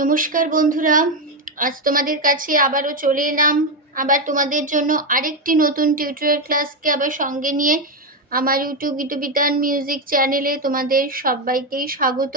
নমস্কার বন্ধুরা, আজ তোমাদের কাছে আবারও চলে এলাম। আবার তোমাদের জন্য আরেকটি নতুন টিউটোরিয়াল ক্লাসকে আবার সঙ্গে নিয়ে আমার ইউটিউব গীতবিতান মিউজিক চ্যানেলে তোমাদের সবাইকেই স্বাগত।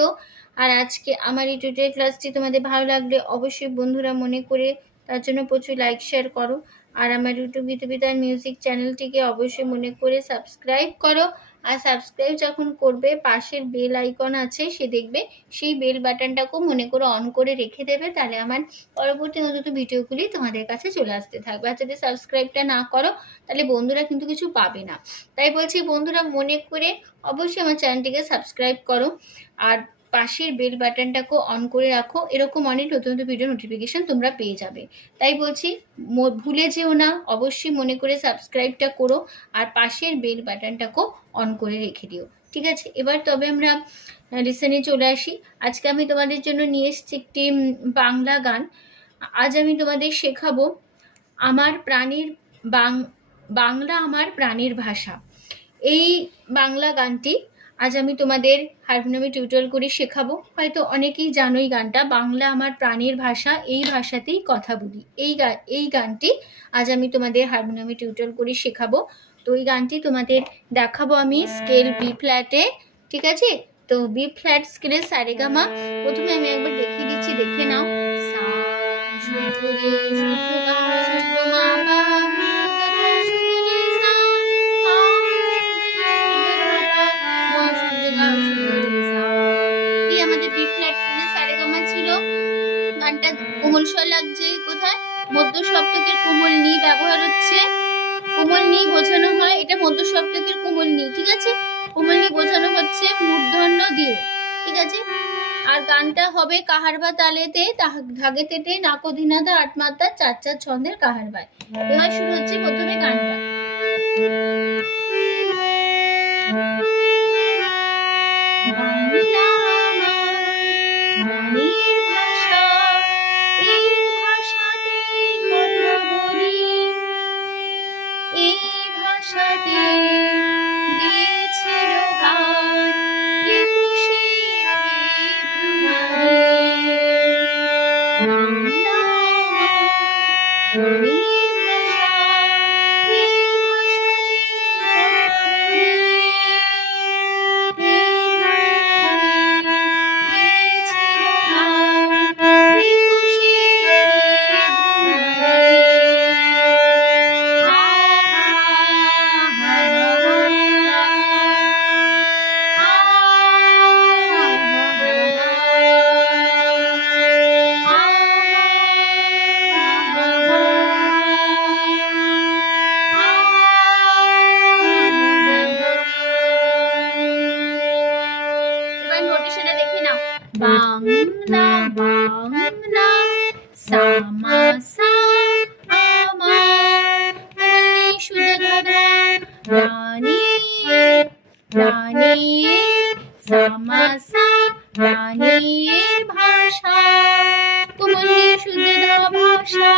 আর আজকে আমার এই টিউটোরিয়াল ক্লাসটি তোমাদের ভালো লাগলে অবশ্যই বন্ধুরা মনে করে তার জন্য প্রচুর লাইক শেয়ার করো। আর আমার ইউটিউব গীতবিতান মিউজিক চ্যানেলটিকে অবশ্যই মনে করে সাবস্ক্রাইব করো। আর সাবস্ক্রাইব যখন করবে পাশের বেল আইকন আছে, সে দেখবে সেই বেল বাটনটাকেও মনে করে অন করে রেখে দেবে, তাহলে আমার পরবর্তী নতুন ভিডিওগুলি তোমাদের কাছে চলে আসতে থাকবে। আর যদি সাবস্ক্রাইবটা না করো তাহলে বন্ধুরা কিন্তু কিছু পাবে না। তাই বলছি বন্ধুরা মনে করে অবশ্যই আমার চ্যানেলটিকে সাবস্ক্রাইব করো আর পাশের বেল বাটনটাকেও অন করে রাখো, এরকম অনেক নতুন নতুন ভিডিও নোটিফিকেশন তোমরা পেয়ে যাবে। তাই বলছি ভুলে যেও না, অবশ্যই মনে করে সাবস্ক্রাইবটা করো আর পাশের বেল বাটনটাকেও অন করে রেখে দিও। ঠিক আছে, এবার তবে আমরা লিসেনে চলে আসি। আজকে আমি তোমাদের জন্য নিয়ে এসেছি একটি বাংলা গান। আজ আমি তোমাদের শেখাবো আমার প্রাণীর বাংলা আমার প্রাণীর ভাষা। এই বাংলা গানটি আজ আমি তোমাদের হারমোনিয়ামে টিউটোরিয়াল করে শেখাবো। হয়তো অনেকেই জানো এই গানটা, বাংলা আমার প্রাণীর ভাষা, এই ভাষাতেই কথা বলি। এই গানটি আজ আমি তোমাদের হারমোনিয়ামে টিউটোরিয়াল করে শেখাবো। তো এই গানটি তোমাদের দেখাবো আমি স্কেল বি ফ্ল্যাটে। ঠিক আছে, তো বি ফ্ল্যাট স্কেলের সারেগামা প্রথমে আমি একবার দেখিয়ে দিচ্ছি, দেখে নাও। সা শুদ্ধ রে শুদ্ধ গা শুদ্ধ মা পা গানটা কোমল স্বর লাগছে কোথায়? মধ্য সপ্তকের কোমল নি ব্যবহার হচ্ছে। কোমল নি বোঝানো হয়, এটা মধ্য সপ্তকের কোমল নি। ঠিক আছে, কোমল নি বোঝানো হচ্ছে মূর্ধন্য দিয়ে। ঠিক আছে, আর গানটা হবে কাহারবা তালেতে, ধাগে তেতে নাকধিনাদা আট মাত্রা 4/4 ছন্দের কাহারবায়। এবার শুরু হচ্ছে প্রথমে গানটা। বাংলা বাংলা সামা সা আমার সুদা রানী রানী সামা সা রানীর ভাষা, কোমল সুদা ভাষা।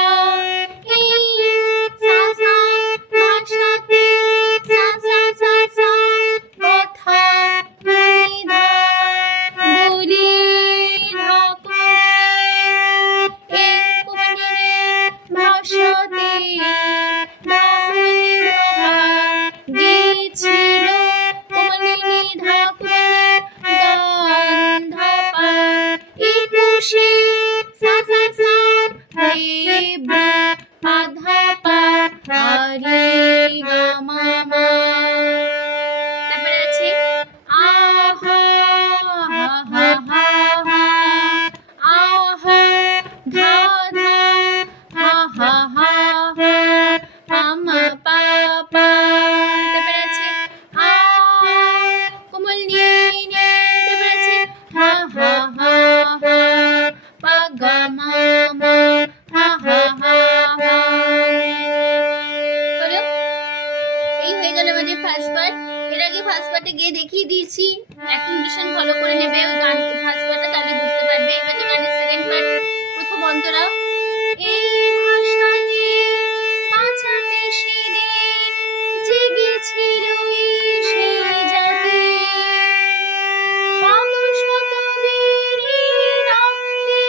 এর আগে ফার্স্ট পার্টে গিয়ে দেখিয়ে দিয়েছি, অ্যাক্টিভিশন ফলো করে নেবে ওই গান ফার্স্ট পার্টটা, তাহলে বুঝতে পারবে। এবার যে গানের সেকেন্ড পার্ট, প্রথম অন্তরা এই ভাষাতে বাঁচাতে সেদিন জেগেছিল সেই জাতি, কত শত বীরের রক্তে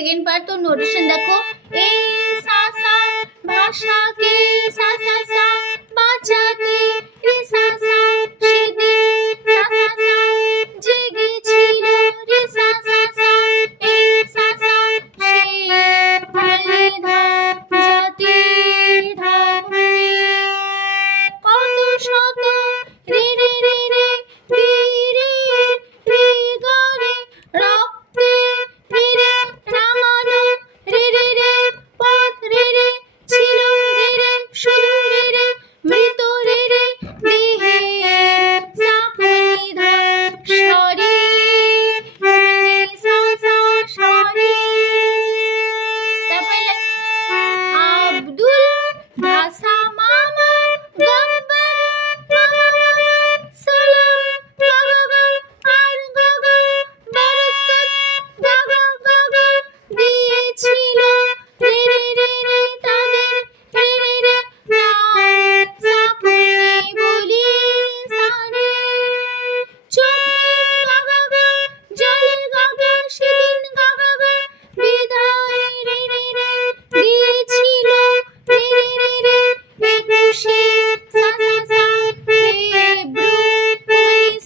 সেকেন্ড পার্ট, তো নোটেশন দেখো। এই সা সা ভাষাকে সা সা সা বাঁচাতে রে সা সা সেদিন সা সা সা জেগেছিল রে সা সা সা এই সা সা সে ধারে ধা জাতির ধারে কত শত রে রে রে রে বীরে রে গরে রক্তে রে রে রামানো রে রে রে পথ রে রে ছিল রে রে শুধু রে রে মৃত রে রে দেহে সাকনি ধা সরে সা সা সরে। তারপরে আব্দুল ভাষা মামা গব্বর মামা সালাম গাগা আর গাগা বরকত গাগা গাগা দিয়েছিল রে রে রে রে তাদের রে রে রে নাম সাকনি বলি সারে চোখের গাগা জলে গাগা সেদিন গাগা বিদায় রে রে রে দিয়েছিল রে রে রে রে একুশে সা সা সা ফেব্রুয়ারি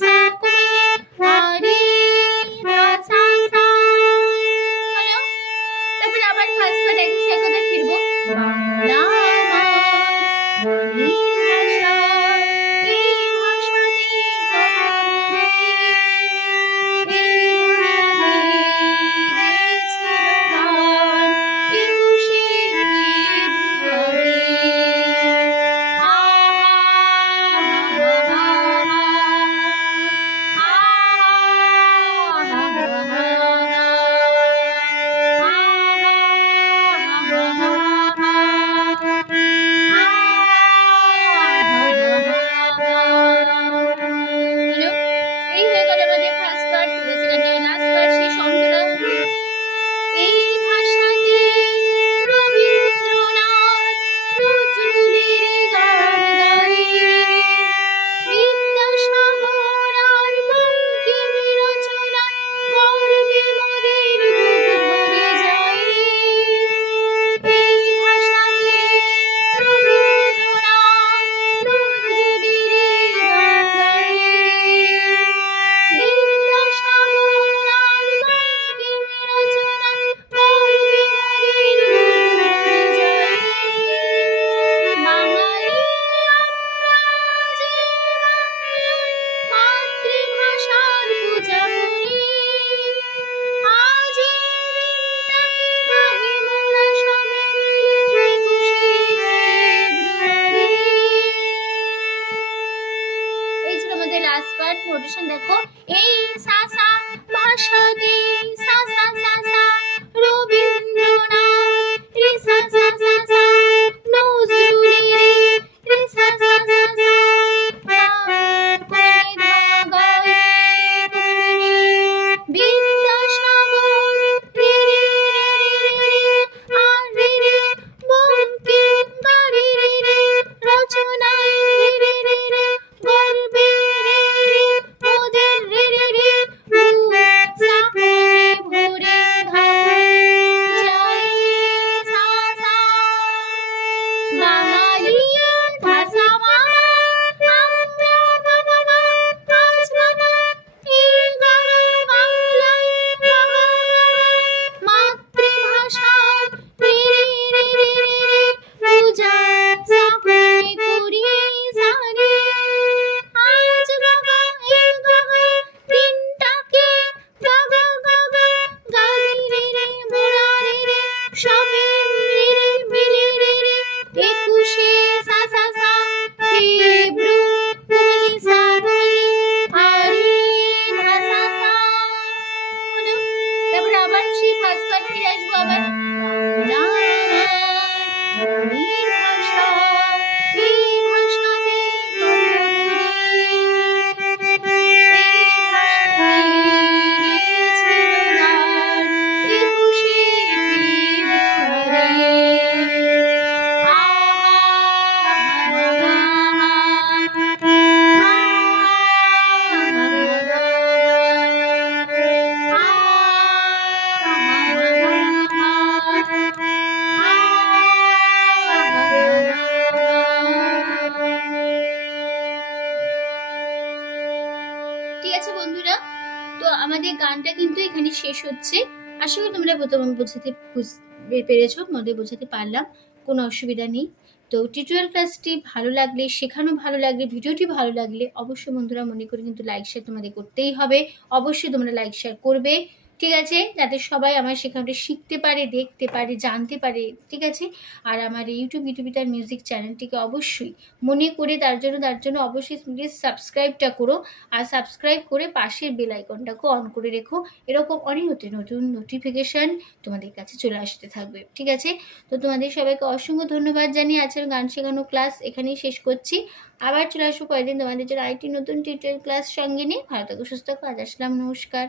সা কুমারে রা সা সা। হ্যালো, তারপর আবার ফার্স্ট পার্ট একই কথা ফিরবো। বাংলা আমার মনের ভাষা, এই ভাষাতে কথা বলি, এই ভাষাতে গেছিল গান একুশে ফেব্রুয়ারি। হা এই হয়ে গেল আমাদের ফার্স্ট পার্ট। চলে সেখানে লাস্ট পার্ট, সেই শব্দটা এই ভাষাতে রবীন্দ্রনাথ নজরুলের গান গাইবে, বিদ্যাসাগর আর বঙ্কিম রচনা গর্বে মোদের বুক ভরে যায়। এই ভাষাতে রবীন্দ্রনাথ নজরুলের গান গাইবে, বিদ্যাসাগর আর বঙ্কিম রচনা গর্বে মোদের বুক ভরে যায়। বাঙালি আমরা যে বাংলার মাতৃভাষার পূজা করি, আজ এই দিনটাকে গাহি মোরা সবে মিলে একুশে ফেব্রুয়ারি। এই ছিল আমাদের লাস্ট পার্ট। নোটেশন দেখো। এই সা সা ভাষাতে সা সা সা সা রবীন্দ্রনাথ রে সা সা সা সা নজরুলের রে সা সা সা সা বিদ্যাসাগর রে রে রে রে রে আর রে রে বঙ্কিম গারে রে রে রচনায় রে রে রে রে গর্বে রে রে মোদের রে রে রে বুক সাকনি ভরে ধারে যায়। সা সা ঠিক আছে বন্ধুরা, তো আমাদের গানটা কিন্তু এখানে শেষ হচ্ছে। আশা করি তোমরা প্রথমে বুঝতে পেরেছো, মধ্যে বোঝাতে পারলাম, কোনো অসুবিধা নেই। তো টিউটোরিয়াল ক্লাসটি ভালো লাগলে, শেখানো ভালো লাগলে, ভিডিওটি ভালো লাগলে অবশ্যই বন্ধুরা মনে করে কিন্তু লাইক শেয়ার তোমাদের করতেই হবে। অবশ্যই তোমরা লাইক শেয়ার করবে, ঠিক আছে, যাতে সবাই আমার শেখানোটা শিখতে পারে, দেখতে পারে, জানতে পারে, ঠিক আছে। আর আমার ইউটিউবিটার মিউজিক চ্যানেলটিকে অবশ্যই মনে করে তার জন্য অবশ্যই প্লিজ সাবস্ক্রাইবটা করো। আর সাবস্ক্রাইব করে পাশের বেল আইকনটাকে অন করে রেখো, এরকম অনেক নতুন নোটিফিকেশান তোমাদের কাছে চলে আসতে থাকবে, ঠিক আছে। তো তোমাদের সবাইকে অসংখ্য ধন্যবাদ জানিয়ে আজকের গান শেখানো ক্লাস এখানেই শেষ করছি। আবার চলে আসবো কয়েকদিন তোমাদের জন্য আরেকটি নতুন টিউটোরিয়াল ক্লাস সঙ্গে নিয়ে। ভালো থাকো, সুস্থ থাকো, আজ আসলাম, নমস্কার।